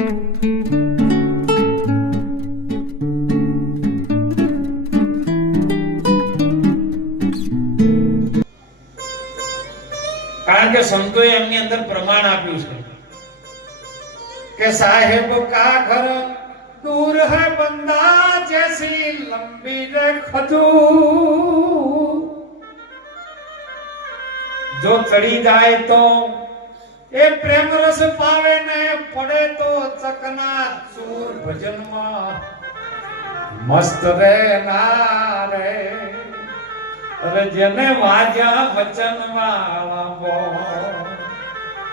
કારણ કે સંતોએ એમની અંદર પ્રમાણ આપ્યું છે કે સાહેબ કા ઘર दूर है बंदा जैसी लंबी रे खजूर जो चढ़ी जाए तो ए प्रेम रस पावे ने पड़े तो चकना चूर भजन में मस्त रे ना रे अरे जेने वाजा वचन वाला बो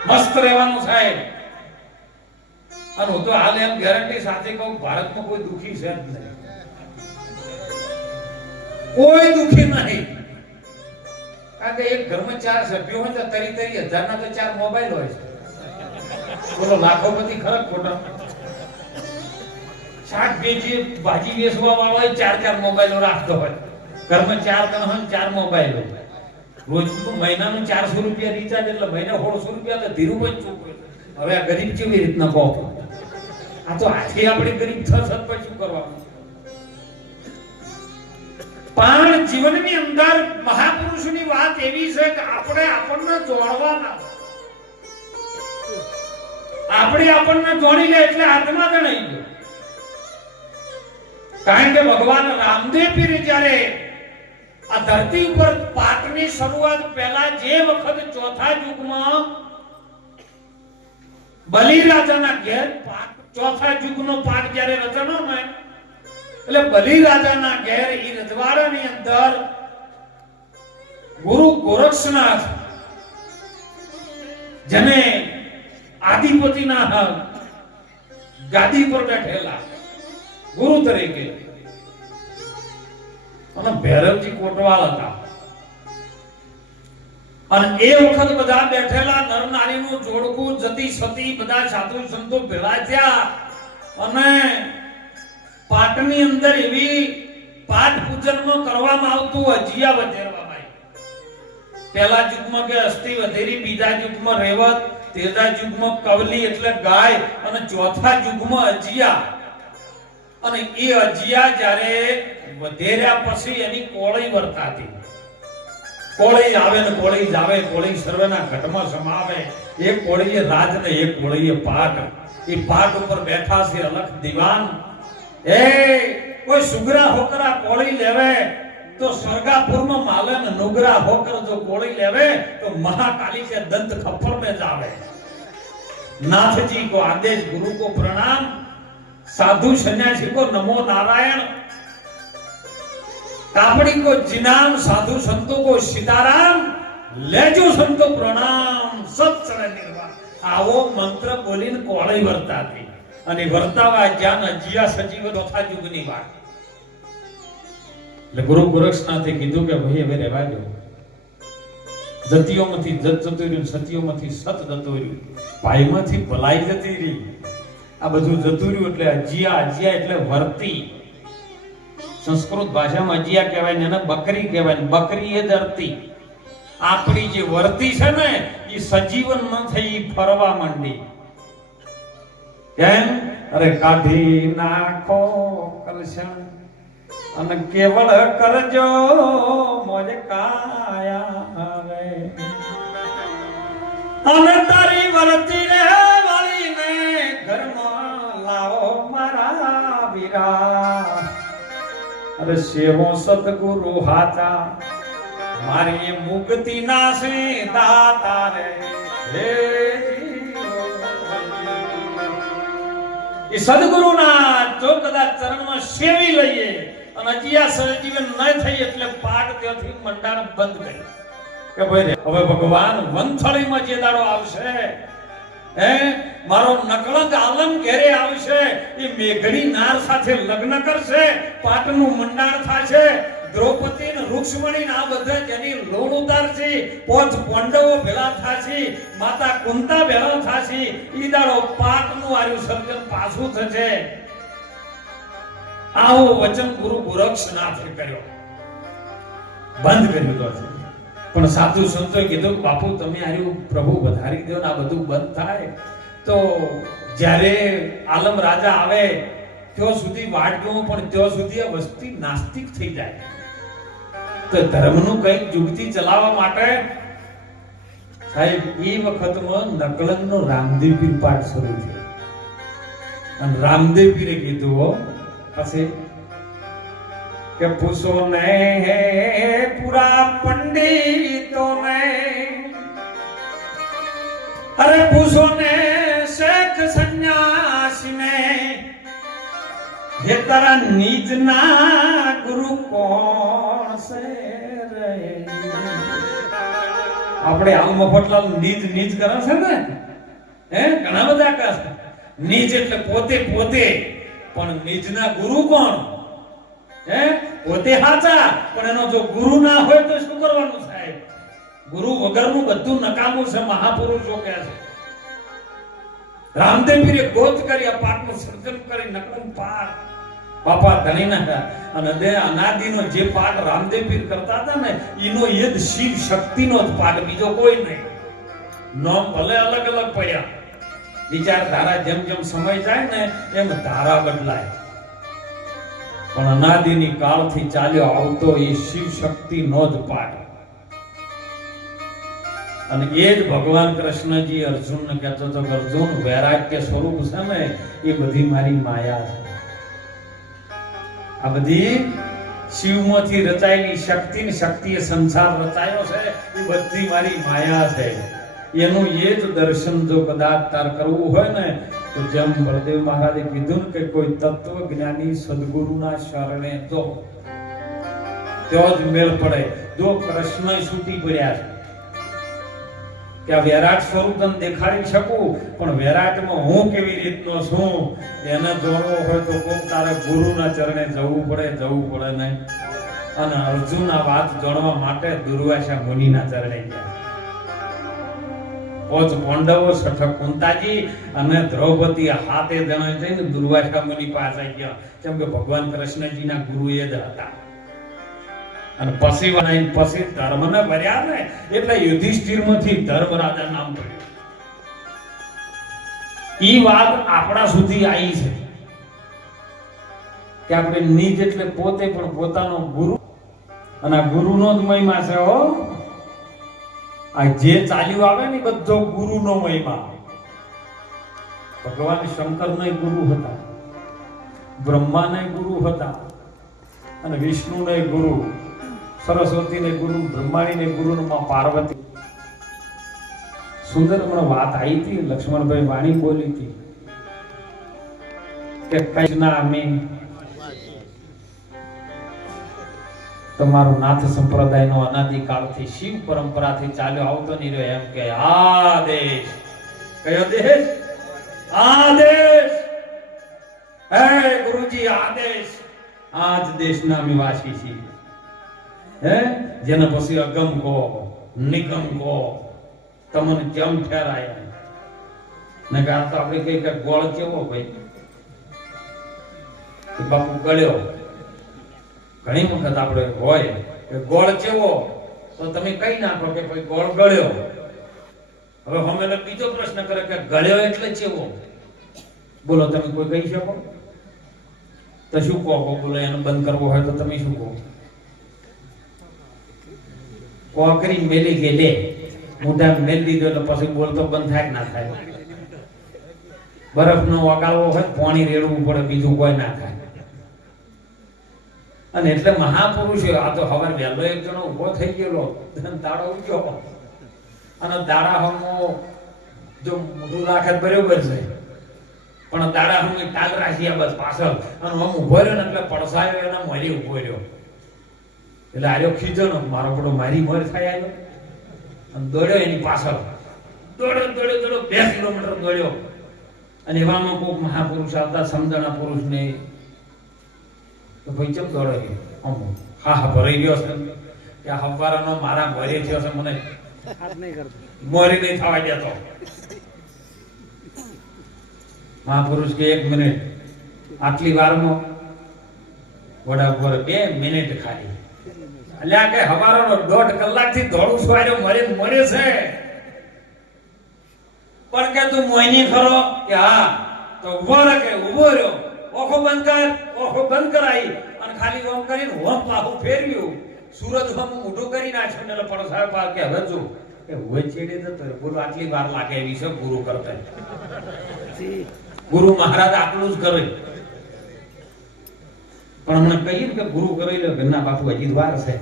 मस्त રહેવાનું સાહેબ। અને હું તો હાલ એમ ગેરંટી સાથે કહું ભારતમાં કોઈ દુખી છે જ નહીં, કોઈ દુખી નહીં। કારણ કે એક ઘરમાં 4 સભ્યો હોય તો તરી 1000 ના તો 4 મોબાઈલ હોય છે। બોલો લાખોપતિ ખરા ખોટા? શાક વેચી ભાજી વેચવા વાળો 4 મોબાઈલો રાખતો હોય, ઘરમાં 4 કણ હોય 4 મોબાઈલો, રોજ મહિનાનું 400 રૂપિયા રિચાર્જ એટલે મહિને 1600 રૂપિયા તો ધીરુભાઈ ચૂકવે। હવે આ ગરીબ કેવી રીતના કહો? આ તો આથી આપણે ગરીબ થત પછી શું કરવાનું? પણ જીવનની અંદર મહાપુરુષની વાત એવી છે કે આપણે આપણને જોડવાના, આપણે આપણને જોડી લે એટલે આત્મા જણાઈ ગયો। કારણ કે ભગવાન રામદેવ પીર જ્યારે આ ધરતી ઉપર પાઠની શરૂઆત પહેલા જે વખત ચોથા યુગમાં બલિરાજાના ઘેર ચોથા યુગનો પાઠ જ્યારે રચનો ને એટલે બલિરાજાના ઘેર ઈ રજવાડાની અંદર ગુરુ ગોરક્ષનાથ જેને આદિપતિના ગાદી પર બેઠેલા ગુરુ તરીકે અને ભૈરવજી કોટવાલ હતા। અને એ વખત બધા બેઠેલા નર નારીનું જોડકું જતી સતી બધા સાધુ સંતો ભેળા થયા અને પાટની અંદર એવી પાઠ પૂજનમાં કરવામાં આવતું અજિયા વધેરવામાં આવી। પહેલા યુગમાં કે અસ્થિ વધેરી, બીજા યુગમાં રેવત, ત્રીજા યુગમાં કવલી એટલે ગાય અને ચોથા યુગમાં અજિયા। અને એ અજિયા જ્યારે વધેર્યા પછી એની કોળી વર્તાતી, કોળી આવે ને કોળી જાવે, કોળી સર્વના ઘટમાં સમાવે। એક કોળીએ રાજ ને એક કોળીએ પાટ, એ પાટ ઉપર બેઠા છે અલખ દીવાન। એ કોઈ સુગરા હોકરા કોળી લેવે તો સ્વર્ગાપુરમાં માલે ને નુગરા હોકર જો કોળી લેવે તો મહાકાલી के दंत खप्पर में जावे। नाथ जी को आदेश, गुरु को प्रणाम, साधु सन्यासी को नमो नारायण, कापड़ी को जिनाम, साधु संतों को सीताराम, लेजो संतो प्रणाम, सत्संग निर्वाण। आवो मंत्र बोलीने कोળી વર્તાતી અને વર્તાવા જ્ઞાન અજિયા સજીવ ચોથા યુગની વાત। એટલે ગુરુ ગોરક્ષનાથે કીધું કે ભાઈ હવે રહેવા દો, જતીઓમાંથી જત જતું રહ્યું, સતીઓમાંથી સત જતું રહ્યું, ભાઈમાંથી ભલાઈ જતી રહી, આ બધું જતું રહ્યું। એટલે અજિયા, અજિયા એટલે વર્તી, સંસ્કૃત ભાષામાં અજિયા કહેવાય ને એને બકરી કહેવાય, બકરી એ ધરતી। આપણી જે વર્તી છે ને એ સજીવન ન થઈ, ફરવા માંડી। કેમ? અરે કાઢી નાખો કલશન અને કેવળ કરજો મોજ કાયા રે, અમે તારી વર્તી રે વાળીને ઘરમાં લાવો મારા વીરા। અરે સેવો સતગુરુ હાચા મારી મુક્તિ ના સે દાતા રે। હે એ સદગુરુના જો કદાચ ચરણમાં સેવી લઈએ અને અજિયા સજીવન ન થઈ એટલે પાઠ ત્યાંથી મંડાણ બંધ કરી કે ભાઈ હવે ભગવાન વંથળીમાં જે દાડો આવશે, હે મારો નકળંક આલમ ઘેરે આવશે, એ મેઘડી નાર સાથે લગ્ન કરશે, પાટનું મંડાણ થશે, દ્રૌપદી ને રૂક્ષ્મણી ને આ બધા જેની લોણ ઉતારશે, 5 પાંડવો ભેળા થશે, માતા કુંતા ભેળા થશે, ઈ દાડો પાટનું આર્યું સર્જન પાછું થશે। આવો વચન ગુરુ ગોરક્ષનાથે કર્યો, બંધ કર્યું તો પણ સાધુ સંતોએ કીધું બાપુ તમે આર્યું પ્રભુ વધારી દો ને આ બધું બંધ થાય તો જ્યારે આલમ રાજા આવે ત્યાં સુધી વાટ જોઉં, પણ ત્યાં સુધી આ વસ્તી નાસ્તિક થઈ જાય. તો ધર્મનું કંઈક યુક્તિ ચલાવવા માટે સાહેબ એ વખતમાં નકલંગનો રામદેવ પીર પાઠ શરૂ થયો. અને રામદેવ પીરે કીધું પછી કે પૂછો ને પૂરા પંડિતો ને, અરે પૂછો ને શેખ સંન્યાસી ને, હે તારા નીજ ના ગુરુ કોણ છે રે? આપણે હાલ મફતલાલ નીજ નીજ કરે છે ને, ઘણા બધા કહે છે નીજ એટલે પોતે પોતે, પણ નીજના ગુરુ કોણ? પોતે સાચા, પણ એનો જો ગુરુ ના હોય તો શું કરવાનું સાહેબ? ગુરુ વગરનું બધું નકામું છે, મહાપુરુષો કહે છે. રામદેવ પીરે ગોત કરી આ પાઠનું સર્જન કરી નકલંગ પાઠ બાપા ધણી ના. અને બે અનાદિનો જે પાઠ રામદેવ પીર કરતા હતા ને, એનો એ જ શિવ શક્તિનો જ પાઠ, બીજો કોઈ નહીં. નામ ભલે અલગ અલગ પડ્યા, વિચારધારા જેમ જેમ સમય જાય ને એમ ધારા બદલાય, પણ અનાદિની કાળથી ચાલ્યો આવતો એ શિવ શક્તિનો જ પાઠ. અને એ જ ભગવાન કૃષ્ણજી અર્જુનને કહેતો હતો કે અર્જુન, વૈરાગ્ય સ્વરૂપ છે ને એ બધી મારી માયા છે. આ બધી શિવમાંથી રચાયેલી શક્તિ ને શક્તિએ સંસાર રચાયો છે, એ બધી મારી માયા છે. એનું એ જ દર્શન જો કદાચ તાર કરવું હોય ને, તો જેમ બળદેવ મહારાજે કીધું કે કોઈ તત્વજ્ઞાની સદગુરુના શરણે જો, ત્યાં જ મેળ પડે. જો કૃષ્ણ છૂટી પડ્યા છે કે આ વિરાટ સ્વરૂપ તને દેખાડી શકું, પણ વિરાટમાં હું કેવી રીતનો છું એને જોડવો હોય તો કોક તારે ગુરુના ચરણે જવું પડે નહીં. અને અર્જુન આ વાત જાણવા માટે દુર્વાસા મુનિના ચરણે ગયા. પોચ પાંડવો, છઠ કુંતાજી અને દ્રૌપદી હાથે જણા જઈને દુર્વાસા મુનિ પાસે ગયા, કેમ કે ભગવાન કૃષ્ણજીના ગુરુ એ જ હતા. અને પછી ધર્મને ભર્યા ને એટલે યુધિષ્ઠિરમાંથી ધર્મરાજા નામ પડ્યું. ઈ વાત આપણા સુધી આવી છે કે આપણે નિજ એટલે પોતે, પણ પોતાનો ગુરુ, અને આ ગુરુનો જ મહિમા છે. હો, આ જે ચાલ્યું આવે ને બધો ગુરુનો મહિમા. ભગવાન શંકરને ગુરુ હતા, બ્રહ્માને ગુરુ હતા, અને વિષ્ણુને ગુરુ, સરસ્વતીને ગુરુ, બ્રહ્માણીને ગુરુ, માં પાર્વતી. સુંદર હમણાં વાત આવી હતી, લક્ષ્મણભાઈ વાણી બોલી હતી કે કૃષ્ણ અમે તમારો નાથ સંપ્રદાયનો અનાદિકાળથી શિવ પરંપરાથી ચાલ્યો આવતો નહીં રહ્યો, એમ કે આ દેશ, કયો દેશ? આ દેશ, હે ગુરુજી, આ દેશ, આ જ દેશના નિવાસી છીએ. જેના પછી અગમ કહો, નિગમ કહો, તમને કેમ ઠેરાય? ને કે આ તો આપણે કઈ કે ગોળ કેવો ભાઈ બાપુ ગળ્યો. ઘણી વખત આપણે હોય કે ગોળ કેવો, તો તમે કઈ નાખો કે ભાઈ ગોળ ગળ્યો. હવે અમે બીજો પ્રશ્ન કરે કે ગળ્યો એટલે કેવો? બોલો, તમે કોઈ કહી શકો? તો શું કહો? બોલો, એને બંધ કરવો હોય તો તમે શું કહો? કોકરી મેલી ગયેલે મોઢા મેલ દીધો એટલે પછી બોલતો બંધ થાય કે ના થાય? બરફ નો વગાડવો હોય પાણી રેડવું પડે, બીજું કોઈ ના થાય. અને એટલે મહાપુરુષ, આ તો હવે વહેલો એક જણો ઉભો થઈ ગયેલો, દાડો ઉગ્યો, અને દાડા હમો જો મોઢું રાખે બરોબર છે, પણ દાડા હમ ટાલ રાખ્યા બસ પાછળ, અને હમ ઉભો રહ્યો ને એટલે પડસાયો એના મોરી ઉભો રહ્યો. એટલે આર્યો ખીજણો, મારો પડો મારી મોર થાય આવ્યો, અને દોડ્યો એની પાછળ, દોડ્યો 2 કિલોમીટર દોડ્યો. અને એવામાં કોઈક મહાપુરુષ આવતા, સમજણા પુરુષ ને, તો ભાઈ ચમ દોડે? હા ભરાઈ ગયો છે કે હવારાનો મારા મોરે થયો છે, મને મોરી નહીં થવા દેતો. મહાપુરુષ કે 1 મિનિટ, આટલી વારમાં વડા ઉપર 2 મિનિટ ખાલી. અલ્યા કે હવારાનો 1.5 કલાકથી દોડું છું, આર્યો મરે છે. પણ કે તું મોઈની ખરો કે હા તો ઉભો રહે કે ઉભો રહ્યો ઓખો બંધ કરાઈ અને ખાલી ઓમ કરીને હોમ પાહું ફેરવ્યું સુરત માં મોઢું કરી નાખ્યું એટલે પણ સાહેબ આ કે હવે જો એ હોય છેડે તો બોલો આટલી વાર લાગે એવી છે ગુરુ કરતા ગુરુ મહારાજ આટલું જ કરે પણ હમણાં કહીએ કે ગુરુ કરી લો ઘરના બાપુ હજી વાર છે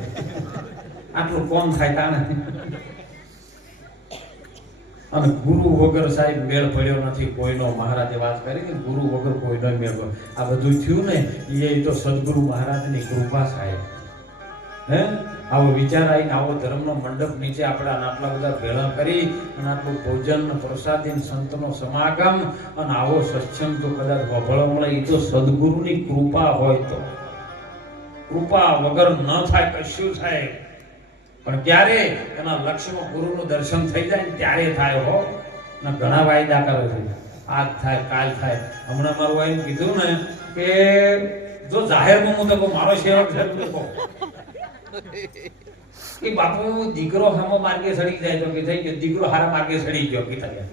આટલું કોમ થાય તાને અને ગુરુ વગર સાહેબ મેળ પડ્યો નથી કોઈનો મહારાજે વાત કરી કે ગુરુ વગર કોઈનો મેળ આ બધું થયું ને એ તો સદગુરુ મહારાજની કૃપા સાહેબ હે આવો વિચાર આવીને આવો ધર્મનો મંડપ નીચે આપણે આટલા બધા ભેળા કરી અને આટલું ભોજન પ્રસાદી સંતનો સમાગમ અને આવો સત્સંગ તો કદાચ વભળ મળે એ તો સદગુરુની કૃપા હોય તો કૃપા વગર ન થાય કશું થાય પણ ક્યારે એના લક્ષ્યમાં ગુરુનું દર્શન થઈ જાય ત્યારે થાય હો ને ઘણા વાયદા કરે છે આજ થાય કાલ થાય હમણાં મારું આવીને કીધું ને કે જો જાહેરમાં હું તો મારો સેવક છે કે બાપુ દીકરો હામો માર્ગે સડી જાય તો કે થઈ ગયો દીકરો હારા માર્ગે સડી ગયો કે થાય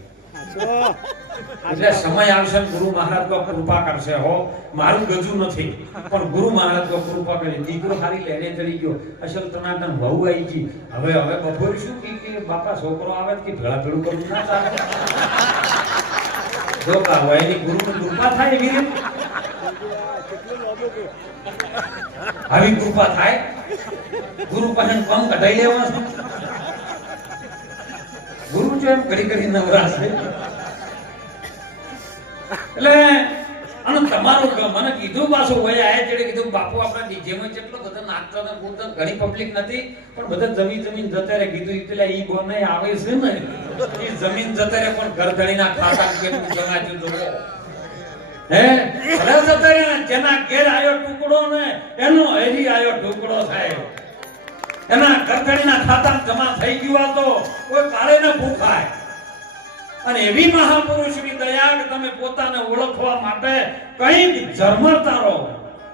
એટલે સમય આવશે ગુરુ મહારાજ કો કૃપા કરશે હો મારું ગજુ નથી પણ ગુરુ મહારાજ કો કૃપા કરે દીકરો હારી લેને ચડી ગયો અસલ તનાટન બહુ આવી ગઈ હવે બપોર શું કે બાપા છોકરો આવે કે ભેળા ભેળું કરવું ના ચાલે જો કા એની ગુરુની કૃપા થાય વીર આવી કૃપા થાય ગુરુ પાસે કમ કઢાઈ લેવા છે ગુરુ જો એમ ઘડી નવરાશ છે એટલે અને તમારું મને કીધું પાછું હોય આ જેડે કીધું બાપુ આપણા ડીજેમાં કેટલો બધો નાચતો ને કૂદતો ઘણી પબ્લિક નથી પણ બધા જમીન જતા રહે કીધું એટલે ઈ બોને આવે છે ને એ જમીન જતા રહે પણ ઘરધણીના ખાતા કેટલું જમાચ્યું તો હે ભલે જતા રહે જેના ઘેર આયો ટુકડો ને એનો હરી આયો ટુકડો થાય એના ઘરધણીના ખાતા જમા થઈ ગયું તો કોઈ કાળે ન ભૂખાય અને એવી મહાપુરુષની દયા કે તમે પોતાને ઓળખવા માટે કંઈક ઝરમરતા રહો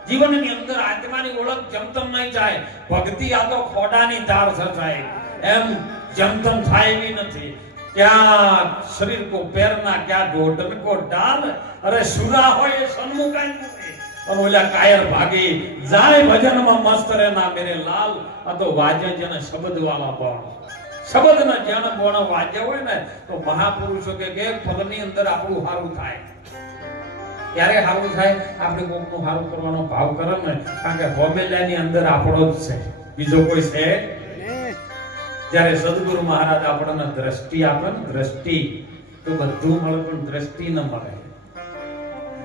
જીવનની અંદર આત્માની ઓળખ જમતમ નહીં જાય ભક્તિ આ તો ખોડાની તાર સચાય એમ જમતમ થાય એવી નથી ક્યાં શરીર કો પેરના ક્યાં ઢોઢન કો ડાલ અરે સુરા હોય એ સન્મુખાઈ નથી અને ઓલા કાયર ભાગી જાય ભજનમાં મસ્ત રે ના મેરે લાલ આ તો વાજે જેને શબ્દ વાળા પણ શબ્દ ના જ્ઞાન બોણ વાજ્ય હોય ને તો મહાપુરુષો કે ફલની અંદર આપણું હારું થાય ક્યારે હારું થાય આપણે કોકનું હારું કરવાનો ભાવ કરે ને કારણ કે હોમેલાની અંદર આપણો જ છે બીજો કોઈ છે જ્યારે સદગુરુ મહારાજ આપણને દ્રષ્ટિ આપે ને દ્રષ્ટિ તો બધું મળે પણ દ્રષ્ટિ ન મળે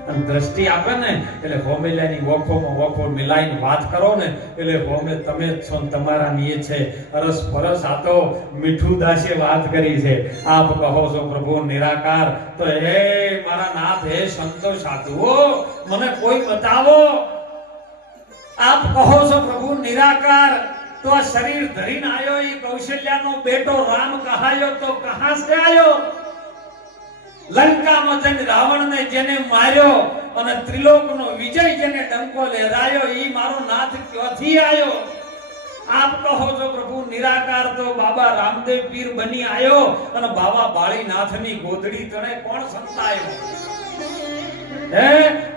અને દ્રષ્ટિ આપે ને એટલે હોમેલાની વોખોમાં વોખો મિલાઈને વાત કરો ને એટલે હોમે તમે જ છો તમારા નિયે છે અરસ પરસ આ તો મીઠું દાસે વાત કરી છે આપ કહો છો પ્રભુ નિરાકાર તો હે મારા નાથ હે સંતો સાધુઓ મને કોઈ બતાવો આપ કહો છો પ્રભુ નિરાકાર તો આ શરીર ધરીને આયો એ કૌશલ્યાનો બેટો રામ કહાયો તો કહા સે આયો લંકામાં જઈને રાવણને જેને માર્યો અને ત્રિલોકનો વિજય જેને ડંકો લહેરાયો ઈ મારો નાથ ક્યાંથી આયો આપ કહો છો પ્રભુ નિરાકાર તો બાબા રામદેવ પીર બની આયો અને બાબા બાળીનાથની ગોદડી તણે કોણ સંતાયો હે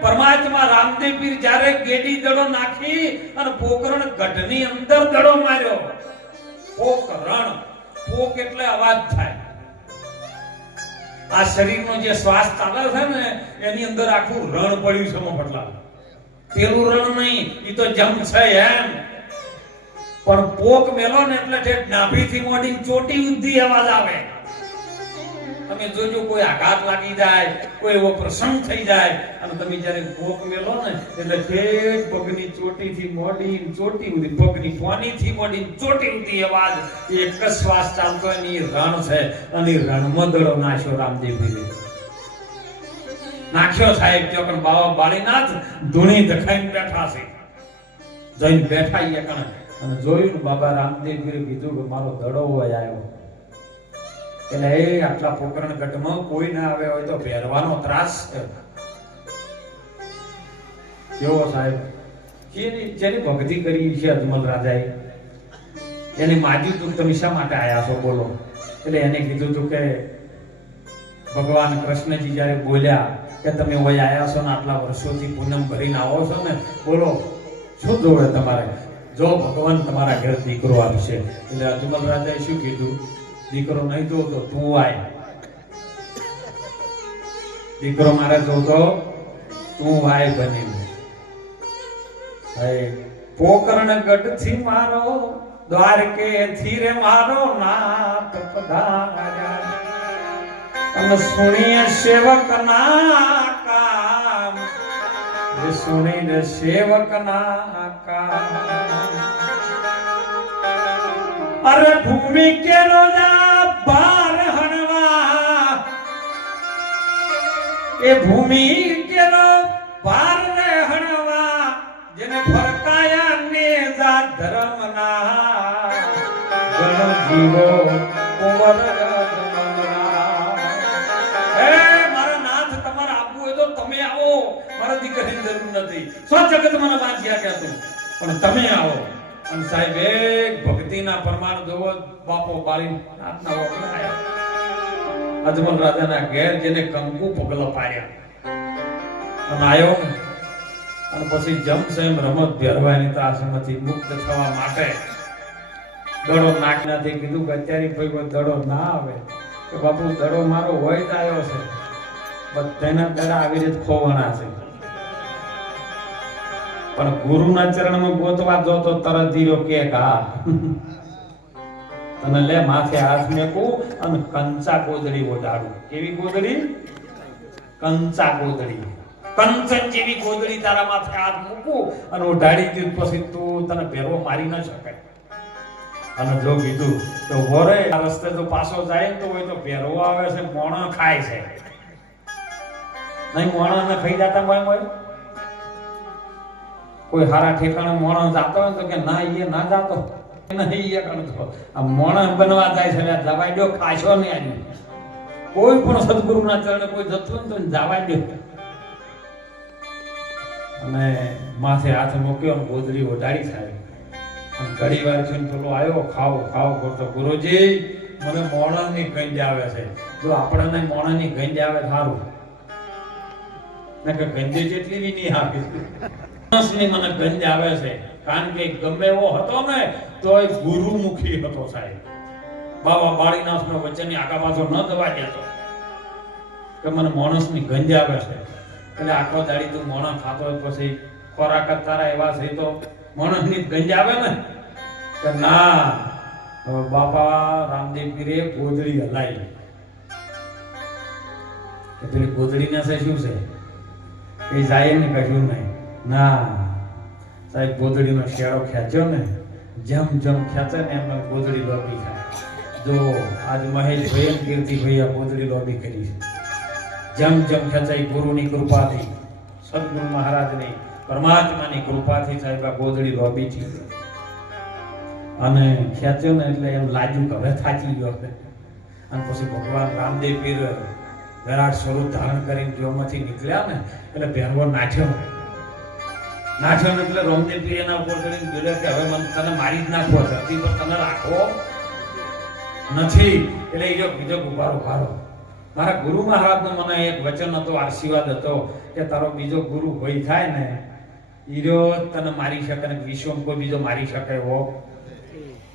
પરમાત્મા રામદેવ પીર જ્યારે ગેડી દડો નાખી અને પોકરણ ગઢની અંદર દડો માર્યો પોકરણ પોક એટલે અવાજ થાય આ શરીરનો જે શ્વાસ ચાલે છે ને એની અંદર આખું રણ પડ્યું છે મફતલા પેલું રણ નહીં ઈ તો જમ છે એમ પણ પોક મેલો ને એટલે ઠેઠ નાભીથી મોઢી ચોટી ઉધી અવાજ આવે તમે જોજો કોઈ આઘાત લાગી જાય કોઈ એવો પ્રસંગ થઈ જાય અને તમે જ્યારે પોક મેલો ને એટલે ઠેઠ પગની ચોટીથી મોઢી ચોટી ઉધી પગની કોનીથી મોઢી ચોટી ઉધી અવાજ એક જ શ્વાસ ચાલતો એની રણ છે અને રણમાં દડો નાખ્યો રામદેવજી નાખ્યો સાહેબ જો પણ બાવા બાળીનાથ ધૂણી દખાઈને બેઠા છે જઈને બેઠા એ કણ અને જોયું બાબા રામદેવજીએ કીધું કે મારો દડો હોય આવ્યો એટલે એ આટલા પોકરણ ગઢમાં કોઈ ના આવે હોય તો પહેરવાનો ત્રાસ છે કેવો સાહેબ જેની ભક્તિ કરી છે અજમલ રાજાએ એને માગ્યું તું તમે શા માટે આયા છો બોલો એટલે એને કીધું તું કે ભગવાન કૃષ્ણજી જ્યારે બોલ્યા કે તમે ઓય આયા છો ને આટલા વર્ષોથી પૂનમ ભરીને આવો છો ને, બોલો શું જોવે તમારે? જો ભગવાન તમારા ઘરે દીકરો આપશે. એટલે અજમલ રાજાએ શું કીધું? દીકરો નહીં જોતો તું આય. દીકરો મારે જોતો તું આય બનીને. પોકરણ ગઢથી મારો દ્વારકે થી રે મારો નાથ પધાર્યા, અને સુણીએ સેવક ના કામ, સુણીને સેવક ના કામ. અરે ભૂમિ કે રોજા બાર હણવા, એ ભૂમિ કે રો બાર રે હણવા, જેને ફરકાયા ને જા ધર્મ ના ગણ જીવો કુંવર મારા નાથ. તમારે આપવું હોય તો તમે આવો, મારા દીકરીની જરૂર નથી. સો જગત મને વાંચ્યા કહેતું, પણ તમે આવો. અને સાહેબ એક ભક્તિના પ્રમાણ જોવો. બાપો બાળી નાથના વખણાય અજમલ રાજાના ઘેર જેને કંકુ પગલા પાડ્યા અને આવ્યો. અને પછી જમસેમ રમત ભેરવાની ત્રાસમાંથી મુક્ત થવા માટે દડો નાખનાથી કીધું કે અત્યારે કોઈ દડો ના આવે, કે બાપુ દડો મારો હોય જ આવ્યો છે, બધાના દડા આવી રીતે ખોવાના છે. પણ ગુરુના ચરણમાં ગોતવા જો તો તરત ધીરો કે હા અને લે માથે હાથ મેકું અને કંચા ગોદડી ઓઢાડું. કેવી ગોદડી? કંચા ગોદડી. કંચન જેવી ગોદડી તારા માથે હાથ મૂકું અને ઓઢાડી દીધું. પછી તું તને ભેરો મારી ન શકાય. અને જો કીધું તો વરે આ રસ્તે તો પાછો જાય તો હોય તો ભેરો આવે છે, મોણો ખાય છે. નહીં મોણો ને ખાઈ જતા હોય. કોઈ હારા ઠેકાણે મોણો જાતો હોય તો કે ના એ ના જાતો નહીં, એ કરતો આ મોણો બનવા જાય છે. જવાય દો, ખાશો નહીં. આજે કોઈ પણ સદગુરુના ચરણે કોઈ જતું ને તો જવાય દો. અને માથે હાથ મૂક્યો અને ગોદડી ઓઢાડી થાય. અને ઘડી વાર છે પેલો આવ્યો ખાવ ખાવ કરતો, ગુરુજી મને મોણાની ગંજ આવે છે. જો આપણને મોણાની ગંજ આવે સારું, ને કે ગંજે જેટલી બી નહીં આવે. માણસની મને ગંજ આવે છે, કારણ કે ગમે એવો હતો ને તો એ ગુરુમુખી હતો સાહેબ. બાબા બાળીનાથનો વચનની આગા પાછો ન દવા દેતો કે મને માણસની ગંજ આવે છે. એટલે આખો દાડી તું મોણો ખાતો પછી ખોરાક તારા એવા છે તો માણસની ગંજ આવે ને કે ના. બાપા રામદેવ પીરે ગોદડી હલાઈ કે પેલી ગોદડી ના શું છે એ જાય ને કશું નહીં. ના સાહેબ ગોદડીનો શેડો ખેંચ્યો ને, જેમ જેમ ખેંચે ને એમ ગોદડી લોબી થાય. જો આજ મહેશભાઈ અને કીર્તિભાઈ આ ગોદડી લોબી કરી છે. જેમ જેમ ખેંચાઈ ગુરુની કૃપાથી, સદગુરુ મહારાજની પરમાત્માની કૃપાથી સાહેબ આ ગોદડી લોબી થઈ. અને ખેંચ્યો ને એટલે એમ લાગ્યું કે હવે થાકી ગયો છે. અને પછી ભગવાન રામદેવ પીર વિરાટ સ્વરૂપ ધારણ કરીને જોમાંથી નીકળ્યા ને એટલે ભેરવો નાઠ્યો ને એટલે રામદેવ પીર એના ઉપર ચડીને બોલ્યો કે હવે મને તને મારી જ નાખવો છે, અતિ પર તને રાખવો નથી. એટલે એ બીજો ગુબારો ભારો. મારા ગુરુ મહારાજનો મને એક વચન હતો, આશીર્વાદ હતો કે તારો બીજો ગુરુ હોય થાય ને ઈરો તને મારી શકે ને વિશ્વમાં કોઈ બીજો મારી શકે એવો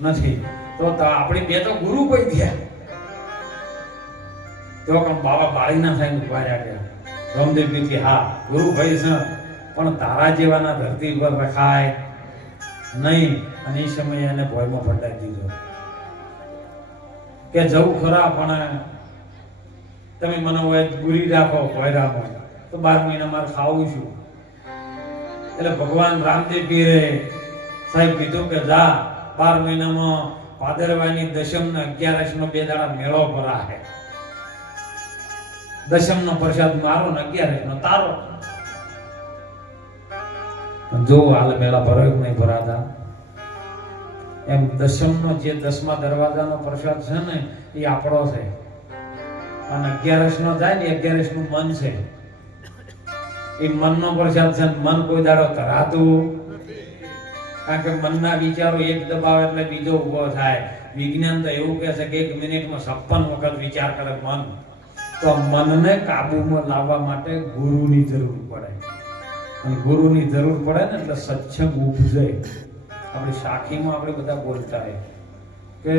નથી. તો આપણી બે તો ગુરુ કોઈ થયા. તો પણ બાબા બાળીના થાય ઉભા રહ્યા. રામદેવ પીર હા ગુરુ ભાઈ છે, પણ તારા જેવાના ધરતી પર રખાય નહીં. અને એ સમયે એને ભોયમાં ફટાઈ દીધો કે જવું ખરા પણ તમે મને હોય ગુરી રાખો, ભોય રાખો તો 12 મહિના મારે ખાવું છું. એટલે ભગવાન રામદેવ પીરે સાહેબ કીધું કે જા 12 મહિનામાં ભાદરવાની દશમ ને 11 નો 2 દાડા મેળો ભરાશે. દશમ નો પ્રસાદ મારો ને 11 નો તારો. જો હાલ મેળા ભરાય નહીં ભરાતા એમ દશમ નો જે 10મા દરવાજાનો પ્રસાદ છે ને એ આપણો છે. અને 11 નો જાય ને 11 નું મન છે, એ મનનો પ્રસાદ છે. મન કોઈ દાડો ધરાતું, કારણ કે મનના વિચારો એક દબાવે એટલે બીજો ઉભો થાય. વિજ્ઞાન તો એવું કહે છે કે 1 મિનિટમાં 56 વખત વિચાર કરે મન. તો મનને કાબુમાં લાવવા માટે ગુરુની જરૂર પડે, અને ગુરુની જરૂર પડે ને એટલે સત્સંગ ઉપજે. આપણી સાખીમાં આપણે બધા બોલતા હોય કે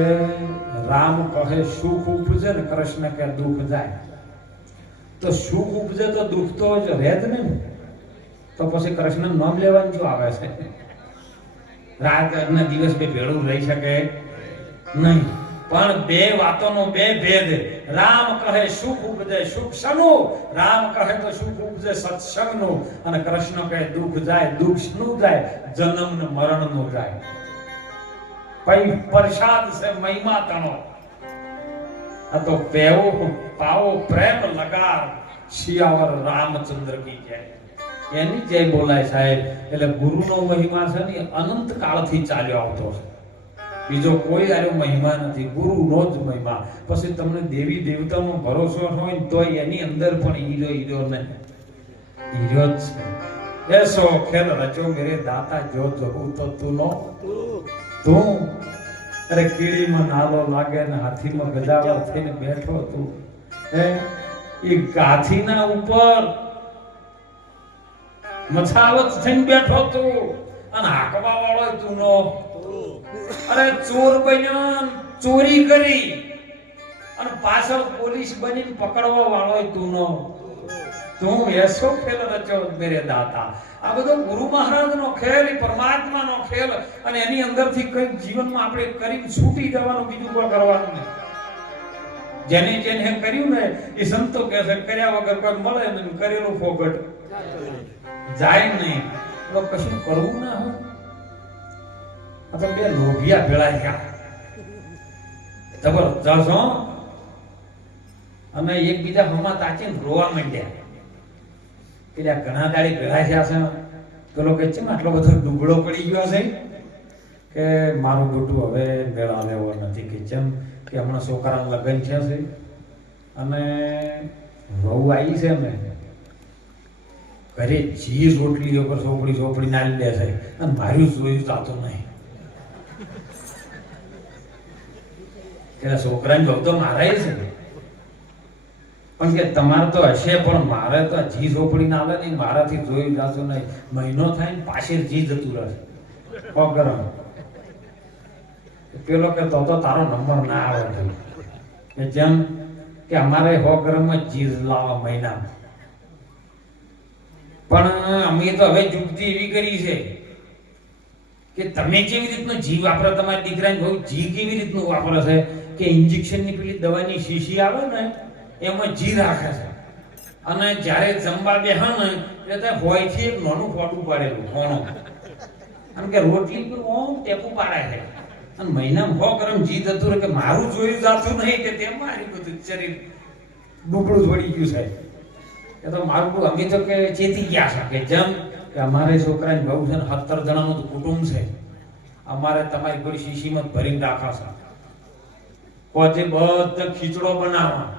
રામ કહે સુખ ઉપજે ને કૃષ્ણ કહે દુઃખ જાય. તો સુખ ઉપજે તો દુઃખ તો જ રહે જ નહીં. તો પછી કૃષ્ણ નામ લેવાનું શું આવે છે? રાત અને દિવસ બે ભેળું રહી શકે નહીં. પણ બે વાતોનો બે ભેદ. રામ કહે સુખ ઉપજે સુખ શનું, રામ કહે તો સુખ ઉપજે સત્સંગનું, અને કૃષ્ણ કહે દુઃખ જાય દુઃખ શનું જાય, જન્મ ને મરણ નું જાય. પઈ પ્રસાદ છે મહિમા તણો, આ તો પેવો પાવો પ્રેમ લગાર, શિયાવર રામચંદ્ર કી જય. એની જય બોલાય સાહેબ. એટલે ગુરુનો મહિમા છે ને અનંત કાળથી ચાલ્યો આવતો છે. બીજો કોઈ આરો મહિમા નથી, ગુરુનો જ મહિમા. પછી તમને દેવી દેવતાનો ભરોસો હોય તો એની અંદર પણ હીરો ને હીરો જ છે. એસો ખેલ રચો મેરે દાતા જો જહું તો તુનો તું. અરે કીડીમાં નાલો લાગે ને હાથીમાં ગજાવર થઈને બેઠો તું. એ ગાથીના ઉપર મછાવત થઈને બેઠો તું, અને હાકવા વાળો તું નો. અરે ચોર બન્યો ચોરી કરી અને પાછળ પોલીસ બનીને પકડવા વાળો તું નો. તું એસો ખેલ રચો મેરે દાતા. આ બધો ગુરુ મહારાજનો ખેલ, પરમાત્માનો ખેલ, અને એની અંદરથી કઈ જીવનમાં આપણે કરીને છૂટી જવાનું, બીજું કોઈ કરવાનું નહીં. જેને જેને કર્યું ને એ સંતો કહે છે કર્યા વગર કોઈ મળે ને કરેલું ફોગટ જાય નહીં. તો કશું કરવું ના હોય. આ તો બે લોભિયા ભેળા થયા જબરજસ્ત હો, અને એકબીજા હમા તાચીને રોવા માંડ્યા. પેલા ઘણા દાડી ભેળા થયા છે. પેલો કે છે આટલો બધો ડૂબળો પડી ગયો છે કે મારું બેટું હવે મેળા લેવો નથી. કે જેમ કે હમણાં છોકરાનું લગ્ન છે અને વહુ આવી છે ને ઘરે જી રોટલી ઉપર ચોપડી નાલી દે છે, અને મારું જોયું જાતું નહીં. કે છોકરાને જોબ તો મારા છે, પણ કે તમારે તો હશે, પણ મારે તો જી ચોપડી ના આવે નહીં, મારાથી જોયું જાતું નહીં. મહિનો થાય ને પાછળ જી જતું રહે પગરમ. પેલો કે તો તારો નંબર ના આવે કે જેમ કે અમારે 100 ગ્રામમાં ચીજ લાવવા મહિનામાં. પણ અમે તો હવે યુક્તિ એવી કરી છે કે તમે કેવી રીતનો જી વાપરો, તમારા દીકરાને બહુ જી કેવી રીતનું વાપરે છે કે ઇન્જેક્શનની પેલી દવાની શીશી આવે ને એમાં જી રાખે છે, અને જ્યારે જમવા બેહે ને એટલે હોયથી એક નાનું ફોટું પાડેલું કોણું, અને કે રોટલી પર ઓમ ટેપું પાડે છે, અને મહિનામાં 100 ગ્રામ જી જતું રહે. કે મારું જોયું જાતું નહીં કે તેમ મારી બધું શરીર ડૂબળું છોડી ગયું છે. એ તો મારું અમે તો કે ચેતી ગયા છે કે જેમ કે અમારે છોકરાની બહુ છે ને 17 જણાનું કુટુંબ છે, અમારે તમારી કોઈ શીશીમાં ભરીને રાખા છે. પોતે બધો ખીચડો બનાવવા,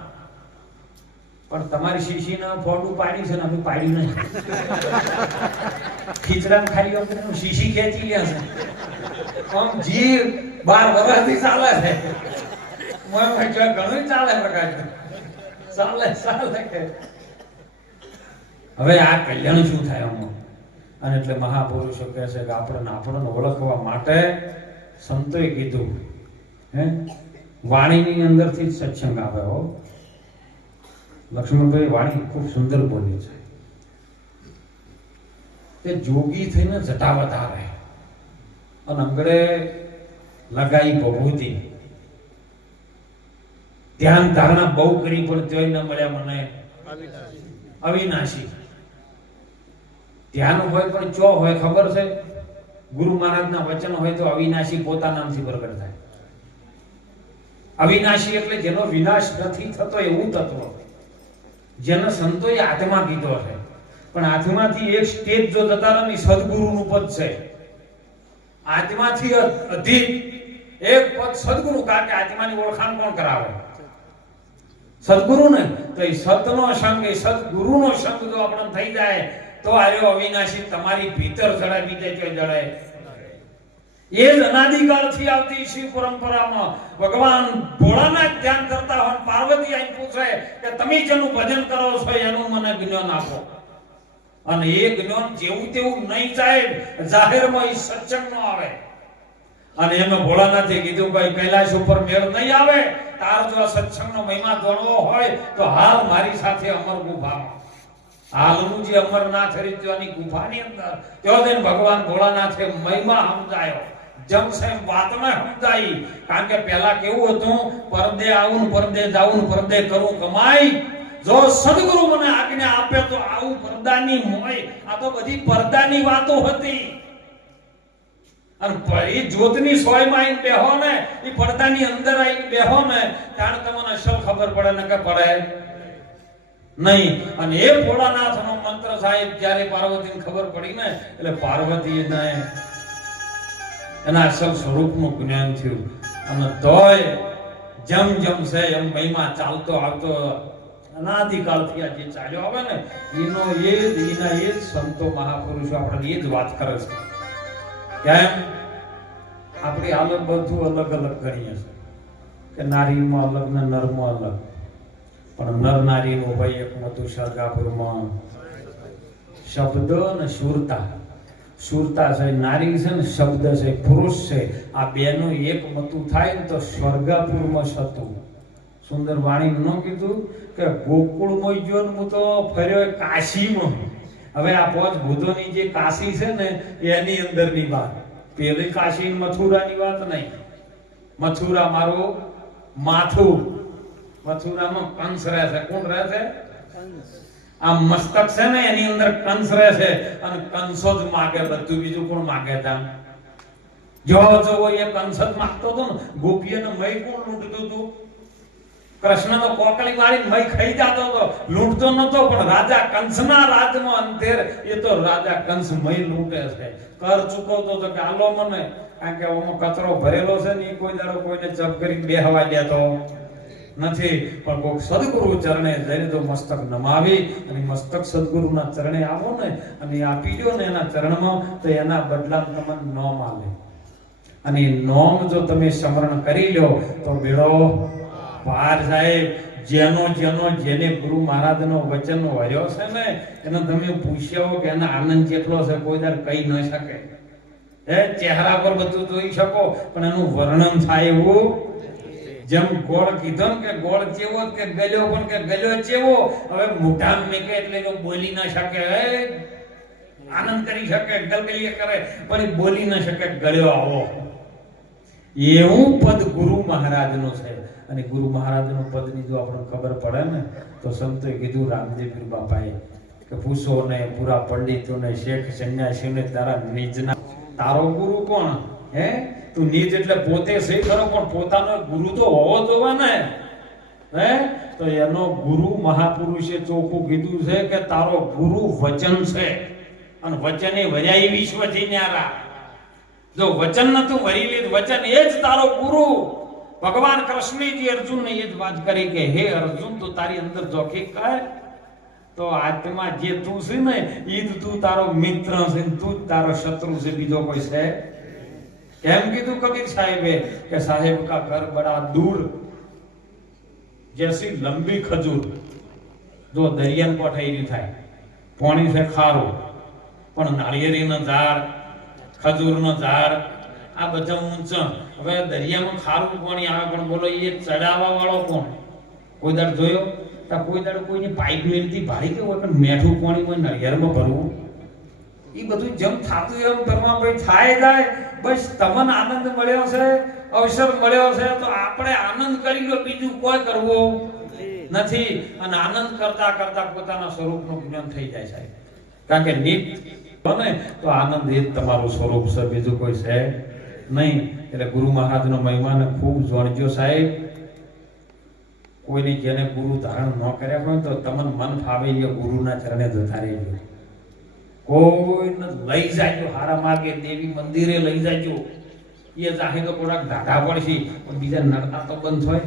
પણ તમારી શીશીના ફોટું પાડ્યું છે ને અમે પાડ્યું નહીં. ખીચડામાં ખાલી વખત શીશી ખેંચી લે છે. આમ જી 12 વર્ષથી ચાલે છે. ઘણું ચાલે પ્રકાશ ચાલે કે હવે આ કલ્યાણ શું થાય આમાં. અને એટલે મહાપુરુષો કહે છે કે આપણને ઓળખવા માટે સંતોએ કીધું વાણીની અંદરથી જ સત્સંગ આવે. હો લક્ષ્મણભાઈ વાણી ખૂબ સુંદર બોલી છે. તે જોગી થઈને જટા વધારે અને અંગડે લગાઈ ભભૂતિ, ધ્યાન ધારણા બહુ કરી પણ જોઈ ન મળ્યા મને અવિનાશી. ધ્યાન હોય પણ ચો હોય ખબર છે, ગુરુ મહારાજના વચન હોય તો અવિનાશી પોતાના નામથી પ્રગટ થાય. અવિનાશી એટલે જેનો વિનાશ નથી થતો એવું તત્વ, જેનો સંતોએ આત્મા કીધો છે. પણ આત્માથી એક સ્ટેજ જો જતા રહે ને સદગુરુનું પદ છે. આત્માથી અધિક એક પદ સદગુરુ, કારણ કે આત્માની ઓળખાણ કોણ કરાવે? સદગુરુ ને. તો એ સતનો સંગ, એ સદગુરુનો સંગ જો આપણને થઈ જાય તો આર્યો અવિનાશી તમારી ભીતર જડાય, બીજે ક્યાં જડાય. એ જ અનાદિકાળથી આવતી શિવ પરંપરામાં ભગવાન ભોળાનાથ ધ્યાન કરતા હોય, પાર્વતી આઈ પૂછે કે તમે જેનું ભજન કરો છો એનું મને જ્ઞાન આપો. અને એ જ્ઞાન જેવું તેવું નહીં જાય, જાહેરમાં એ સત્સંગ નો આવે. અને એમાં ભોળાનાથે કીધું ભાઈ કૈલાશ ઉપર મેળ નહીં આવે, તાર જો સત્સંગનો મહિમા જાણવો હોય તો હાલ મારી સાથે અમર ગુફામાં. હાલનું જે અમરનાથ હરિદ્વારની ગુફાની અંદર તેઓ દિન ભગવાન ભોળાનાથે મહિમા સમજાયો. જમસેમ વાત ન સમજાઈ. કારણ કે પહેલા કેવું હતું, પરદે આવું પરદે જાવું પરદે કરું કમાઈ. જો સદગુરુ મને આજ્ઞા આપે તો આવું પરદાની મોય. આ તો બધી પરદાની વાતો હતી. અને એ જ્યોતની સોયમાં આવીને બેહો ને, એ પડદાની અંદર આવીને બેહો ને, ત્યારે તમને અસલ ખબર પડે ને કે પડે નહીં. અને એ ભોળાનાથનો મંત્ર સાહેબ જ્યારે પાર્વતીને ખબર પડી ને, એટલે પાર્વતીને એના અસલ સ્વરૂપનું જ્ઞાન થયું. અને તોય જેમ જેમ છે એમ મહિમા ચાલતો આવતો અનાદિકાળથી આ જે ચાલ્યો આવે ને, એના એ જ સંતો મહાપુરુષો આપણે એ જ વાત કરે છે. કેમ આપણી હાલત બધું અલગ અલગ ગણીએ છે કે નારીમાં અલગ ને નરમાં અલગ. પણ નર નારીનું ભાઈ એક મોટું સરગાપુરમાં શબ્દ અને શુરતા. શુરતા છે નારી છે ને શબ્દ છે પુરુષ છે. આ બેનું એક મતું થાય ને તો સ્વર્ગાપુરમાં સતું. સુંદર વાણી ન કીધું કે ગોકુળમાં ગયો ને હું તો ફર્યો કાશીમાં. હવે આ પાંચ ભૂતોની જે કાશી છે ને એની અંદરની વાત. પેલી કાશી મથુરાની વાત નહીં. મથુરા મારું માથું. મથુરામાં કંસ રહે છે. કોણ રહે છે? આ મસ્તક છે ને એની અંદર કંસ રહે છે. અને કંસો જ માગે, બધું બીજું કોણ માગે તા? જો એ કંસ જ માગતો હતો ને. ગોપીઓને મય કોણ લૂંટતું હતું? કૃષ્ણ તો કોકળી મારીને મય ખાઈ જતો હતો, લૂંટતો નતો. પણ રાજા કંસના રાજમાં અંતેર એ તો રાજા કંસ મય લૂંટે છે. કર ચૂકવતો તો કે આલો મને, કારણ કે ઓનો કચરો ભરેલો છે ને, એ કોઈ દાડો કોઈને જપ કરી બેહવા દેતો નથી. પણ કોક સદગુરુ ચરણે જઈને તો મસ્તક નમાવી અને મસ્તક સદગુરુના ચરણે આવો ને અને આપી દો ને એના ચરણમાં, તો એના બદલા તમને નોમ આલે. અને નોમ જો તમે સ્મરણ કરી લો તો બેડો પાર સાહેબ. જેને ગુરુ મહારાજનો વચન વર્યો છે ને, એને તમે પૂછ્યો કે એના આનંદ કેટલો છે, કોઈ દર કહી ન શકે. ચહેરા પર બધું જોઈ શકો પણ એનું વર્ણન થાય એવું. જેમ ગોળ કીધો ને કે ગોળ ચેવો કે ગલ્યો, પણ કે ગલ્યો ચેવો. હવે મોઢા મેકે એટલે જો બોલી ન શકે, આનંદ કરી શકે, ગલગલીએ કરે, પણ એ બોલી ન શકે, ગળ્યો આવો. એવું પદ ગુરુ મહારાજનો છે. અને ગુરુ મહારાજનું પદની જો આપણને ખબર પડે ને, તો સંતોએ કીધું રામદેવ પીર બાપાએ કે પૂછો ને પૂરા પંડિતોને, શેખ સંન્યાસીઓને તારા નિજના તારો ગુરુ કોણ? હે તું નિજ એટલે પોતે છે ખરો, પણ પોતાનો ગુરુ તો હોવો જોવે ને. હે તો એનો ગુરુ મહાપુરુષે ચોખ્ખું કીધું છે કે તારો ગુરુ વચન છે. અને વચન એ વર્યાઈ વિશ્વથી ન્યારા. જો વચન નતું વરી લીધ, વચન એ જ તારો ગુરુ. ભગવાન કૃષ્ણજી અર્જુનને એ જ વાત કરી કે હે અર્જુન, તો તારી અંદર જોખી કર તો આત્મા જે તું છે ને, એ જ તું તારો મિત્ર છે, તું જ તારો શત્રુ છે, બીજો કોઈ છે? કેમ કીધું કબીર સાહેબે કે સાહેબ કા ઘર બડા દૂર જૈસી લંબી ખજૂર. જો દરિયાન પઠાઈ થાય, પાણી છે ખારું, પણ નાળિયેરીનો ઝાડ, ખજૂરનો ઝાડ આ બધા ઊંચા. હવે દરિયામાં ખારું પાણી આવે, પણ બોલો એ ચડાવવા વાળો કોણ? કોઈ દાડ જોયો? કોઈ દાડ કોઈની પાઇપ મેલથી ભાડી કેવું હોય, મેઠું પાણીમાં નળિયારમાં ભરવું. એ બધું જેમ થતું એમ કરવા ભાઈ થાય જાય. બસ તમને આનંદ મળ્યો છે, અવસર મળ્યો છે, તો આપણે આનંદ કરી લો, બીજું કોઈ કરવું નથી. અને આનંદ કરતા કરતા પોતાના સ્વરૂપનું જ્ઞાન થઈ જાય સાહેબ. કારણ કે નિત બને તો આનંદ એ જ તમારું સ્વરૂપ છે, બીજું કોઈ છે નહીં. એટલે ગુરુ મહારાજનો મહિમાને ખૂબ જોડજો સાહેબ. કોઈને જેને ગુરુ ધારણ ન કર્યા હોય તો તમને મન ફાવે એ ગુરુના ચરણે જતા રહેજો. કોઈને લઈ જાજો હારા માર્ગે, દેવી મંદિરે લઈ જાજો. એ ચાહે તો થોડાક ધાગા પડશે, પણ બીજા નડતા તો બંધ હોય.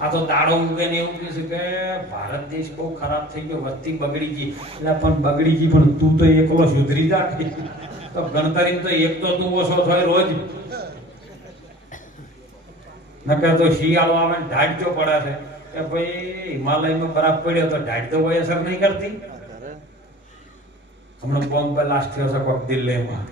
આ તો દાડો ઉગે ને એવું કહે છે કે ભારત દેશ બહુ ખરાબ થઈ ગયો, વસ્તી બગડી ગઈ. એટલે પણ બગડી ગઈ, પણ તું તો એકલો સુધરી જા. તો ગણતરી તો એક તો તું ઓછો થાય રોજ. નકર તો શિયાળો આવે ને ઢાઢ જો પડે છે કે ભાઈ હિમાલયમાં બરફ પડ્યો તો ઢાઢ તો કોઈ અસર નહીં કરતી. હમણાં બોમ્બ બ્લાસ્ટ થયો છે કોક દિલ્હીમાં.